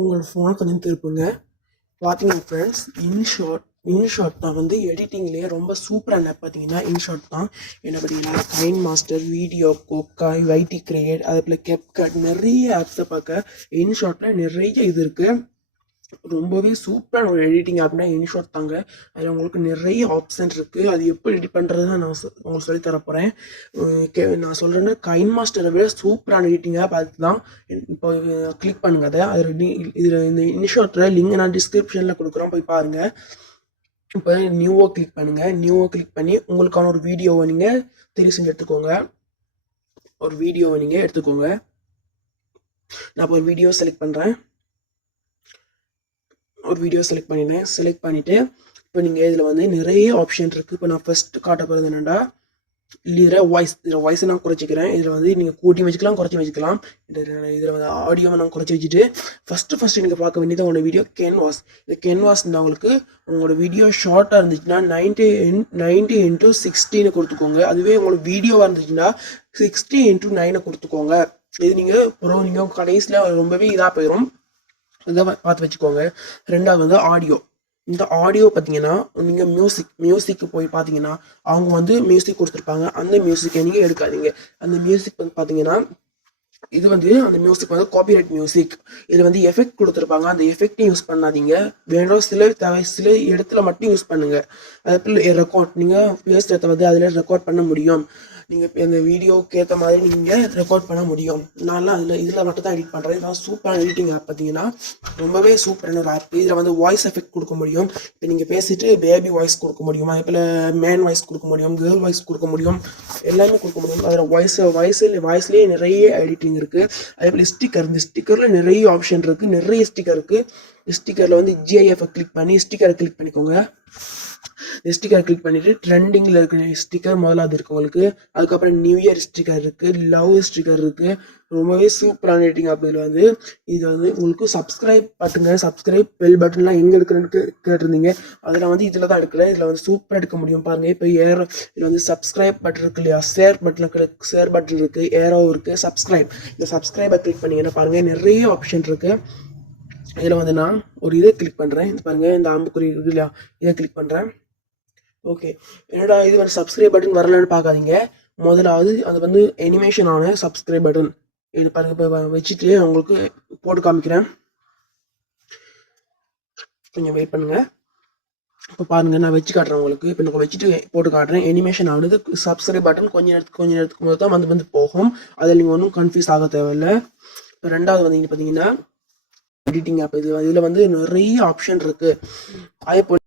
உங்கள் ஃபோனை கொஞ்சம் திருப்புங்க. பார்த்தீங்கன்னா ஃப்ரெண்ட்ஸ் இன்ஷாட் இன்ஷாட் தான் வந்து எடிட்டிங்லேயே ரொம்ப சூப்பராக ஆப் பார்த்தீங்கன்னா இன்ஷாட் தான். என்ன பார்த்தீங்கன்னா கைன் மாஸ்டர் வீடியோ கோக்காய் வைட்டி கிரியேட் அதே போல் கெப்கட் நிறைய ஆப்ஸை பார்க்க. இன்ஷாட்டில் நிறைய இது இருக்குது ரொம்பவே சூப்பரான ஒரு எடிட்டிங் ஆப்னா இன்ஷாட் தாங்க. அதில் உங்களுக்கு நிறைய ஆப்ஷன் இருக்குது அது எப்படி எடிட் பண்ணுறது நான் சொ- உங்களுக்கு சொல்லி தர போகிறேன் நான் சொல்கிறேன்னா கைன் மாஸ்டரை விட சூப்பரான எடிட்டிங் ஆப் அது தான் இப்போ கிளிக் பண்ணுங்க அதை. அதில் இதில் இந்த இன்ஷாட்டில் லிங்க் நான் டிஸ்கிரிப்ஷனில் கொடுக்குறோம். போய் பாருங்கள் இப்போ நியூவோ கிளிக் பண்ணுங்கள் நியூவோ கிளிக் பண்ணி உங்களுக்கான ஒரு வீடியோவை நீங்கள் தெரிவு செஞ்சு எடுத்துக்கோங்க. ஒரு வீடியோவை நீங்கள் எடுத்துக்கோங்க. நான் இப்போ ஒரு வீடியோ செலக்ட் பண்ணுறேன் ஒரு வீடியோ செலக்ட் பண்ணினேன். செலக்ட் பண்ணிவிட்டு இப்போ நீங்கள் இதில் வந்து நிறைய ஆப்ஷன் இருக்குது இப்போ நான் ஃபஸ்ட்டு காட்ட போகிறது என்னென்னா இதில் வாய்ஸ் இதில் வாய்ஸை நான் குறைச்சிக்கிறேன். இதில் வந்து நீங்கள் கூட்டி வச்சுக்கலாம் குறைச்சி வச்சுக்கலாம். இதில் வந்து ஆடியோவை நான் குறைச்சி வச்சுட்டு ஃபஸ்ட்டு ஃபஸ்ட்டு நீங்கள் பார்க்க வேண்டியது உங்களோட வீடியோ கேன்வாஸ் இந்த கேன்வாஸ் உங்களுக்கு உங்களோட வீடியோ ஷார்ட்டாக இருந்துச்சுன்னா நைன்டி நைன்டி இன்ட்டு சிக்ஸ்டின்னு கொடுத்துக்கோங்க. அதுவே உங்களோட வீடியோவாக இருந்துச்சுன்னா சிக்ஸ்டி இன்ட்டு நைனை கொடுத்துக்கோங்க. இது நீங்கள் அப்புறம் நீங்கள் கடைசியில் ரொம்பவே இதாக போயிடும் இதை பார்த்து வச்சுக்கோங்க. ரெண்டாவது வந்து ஆடியோ இந்த ஆடியோ பார்த்தீங்கன்னா நீங்கள் மியூசிக் மியூசிக்கு போய் பார்த்தீங்கன்னா அவங்க வந்து மியூசிக் கொடுத்துருப்பாங்க. அந்த மியூசிக்கை நீங்கள் எடுக்காதீங்க. அந்த மியூசிக் வந்து பார்த்தீங்கன்னா இது வந்து அந்த மியூசிக் வந்து காப்பிரைட் மியூசிக் இதில் வந்து எஃபெக்ட் கொடுத்துருப்பாங்க. அந்த எஃபெக்ட்டையும் யூஸ் பண்ணாதீங்க. வேணும் சில தேவை சில இடத்துல மட்டும் யூஸ் பண்ணுங்கள் அதே ரெக்கார்ட் நீங்கள் பேசுகிறத வந்து அதில் ரெக்கார்ட் பண்ண முடியும். நீங்கள் இப்போ இந்த வீடியோக்கு ஏற்ற மாதிரி நீங்கள் ரெக்கார்ட் பண்ண முடியும். நான்லாம் அதில் இதில் மட்டும் தான் எடிட் பண்ணுறேன் இதெல்லாம் சூப்பரான எடிட்டிங் ஆப் பார்த்தீங்கன்னா ரொம்பவே சூப்பரான ஒரு ஆப் இதில் வந்து வாய்ஸ் எஃபெக்ட் கொடுக்க முடியும். இப்போ நீங்கள் பேசிட்டு பேபி வாய்ஸ் கொடுக்க முடியும். அதே போல் மேன் வாய்ஸ் கொடுக்க முடியும். கேர்ள் வாய்ஸ் கொடுக்க முடியும். எல்லாமே கொடுக்க முடியும். அதில் வாய்ஸ் வாய்ஸில் வாய்ஸ்லேயே நிறைய எடிட்டிங் இருக்குது அதே போல் ஸ்டிக்கர் இந்த ஸ்டிக்கரில் நிறைய ஆப்ஷன் இருக்குது நிறைய ஸ்டிக்கர் இருக்குது ஸ்டிக்கரில் வந்து ஜிஐஎஃப்ஐ கிளிக் பண்ணி ஸ்டிக்கரை கிளிக் பண்ணிக்கோங்க. ஸ்டிக்கர் கிளிக் பண்ணிட்டு ட்ரெண்டிங்கில் இருக்கிற ஸ்டிக்கர் முதல்ல அது இருக்கு உங்களுக்கு. அதுக்கப்புறம் நியூ இயர் ஸ்டிக்கர் இருக்கு லவ் ஸ்டிக்கர் இருக்கு. ரொம்பவே சூப்பரான ரேட்டிங் ஆப் இதில் வந்து. இது வந்து உங்களுக்கு சப்ஸ்கிரைப் பட்டுங்க சப்ஸ்கிரைப் பெல் பட்டன்லாம் எங்கே இருக்குன்னு கேட்டிருந்தீங்க. அதில் வந்து இதில் தான் எடுக்கல. இதில் வந்து சூப்பராக எடுக்க முடியும் பாருங்க. இப்போ ஏர் இதில் வந்து சப்ஸ்கிரைப் பட்டன் இருக்கு இல்லையா? ஷேர் பட்டன் ஷேர் பட்டன் இருக்கு ஏரோ இருக்கு சப்ஸ்கிரைப் இந்த சப்ஸ்கிரைபை கிளிக் பண்ணிங்கன்னா பாருங்க நிறைய ஆப்ஷன் இருக்குது இதில் வந்து நான் ஒரு இதை கிளிக் பண்ணுறேன் இது பாருங்கள் இந்த அம்புக்குறி இருக்கு இல்லையா? இதை கிளிக் பண்ணுறேன் ஓகே என்னடா இது வந்து சப்ஸ்கிரைப் பட்டன் வரலன்னு பார்க்காதீங்க. முதலாவது அது வந்து அனிமேஷன் ஆன சப்ஸ்கிரைப் பட்டன் இது பாருங்க இப்போ வச்சுட்டு உங்களுக்கு போட்டு காமிக்கிறேன். கொஞ்சம் வெயிட் பண்ணுங்கள் இப்போ பாருங்கள் நான் வச்சு காட்டுறேன் உங்களுக்கு. இப்போ நான் வச்சுட்டு போட்டு காட்டுறேன். அனிமேஷன் ஆனது சப்ஸ்கிரைப் பட்டன் கொஞ்சம் நேரத்துக்கு கொஞ்சம் நேரத்துக்கு போது தான் வந்து வந்து போகும். அதில் நீங்கள் ஒன்றும் கன்ஃபியூஸ் ஆக தேவையில்லை. இப்போ ரெண்டாவது வந்து பார்த்தீங்கன்னா எடிட்டிங் ஆப் இது இதில் வந்து நிறைய ஆப்ஷன் இருக்குது அதே போல்